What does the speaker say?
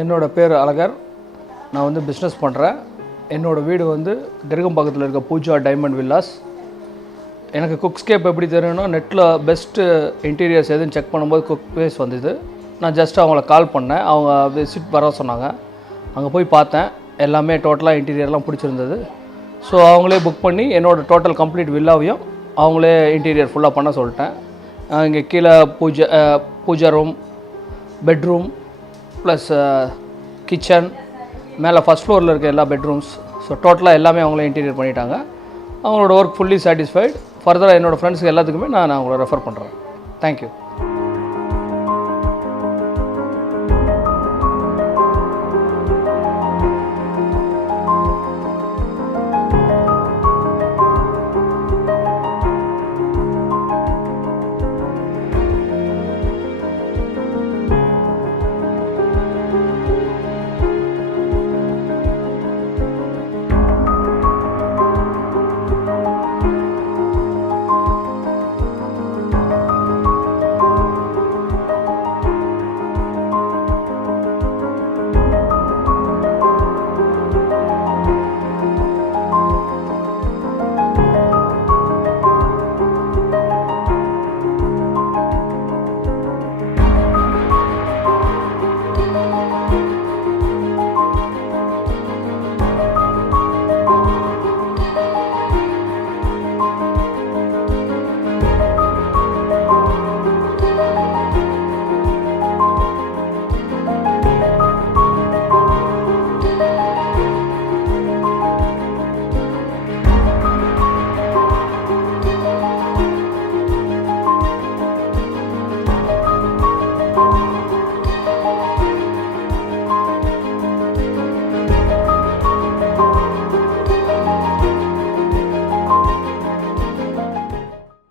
என்னோட பேர் அழகர். நான் வந்து பிஸ்னஸ் பண்ணுறேன். என்னோடய வீடு வந்து கிரகம்பாக்கத்தில் இருக்க பூஜா டைமண்ட் வில்லாஸ். எனக்கு குக்ஸ்கேப் எப்படி தெரியும்னா, நெட்டில் பெஸ்ட்டு இன்டீரியர்ஸ் எதுன்னு செக் பண்ணும்போது குக் பேஸ் வந்தது. நான் ஜஸ்ட் அவங்கள கால் பண்ணேன். அவங்க விசிட் வர சொன்னாங்க. அங்கே போய் பார்த்தேன். எல்லாமே டோட்டலாக இன்டீரியர்லாம் பிடிச்சிருந்தது. ஸோ அவங்களே புக் பண்ணி என்னோடய டோட்டல் கம்ப்ளீட் வில்லாவையும் அவங்களே இன்டீரியர் ஃபுல்லாக பண்ண சொல்லிட்டேன். இங்கே கீழே puja room, bedroom plus kitchen, மேலே ஃபஸ்ட் ஃப்ளோரில் இருக்க எல்லா பெட்ரூம்ஸ், ஸோ டோட்டலாக எல்லாமே அவங்களே இன்டீரியர் பண்ணிட்டாங்க. அவங்களோட ஒர்க் ஃபுல்லி சாட்டிஸ்ஃபைட். ஃபர்தராக என்னோடய ஃப்ரெண்ட்ஸுக்கு எல்லாத்துக்குமே நான் அவங்கள ரெஃபர் பண்ணுறேன். தேங்க்யூ.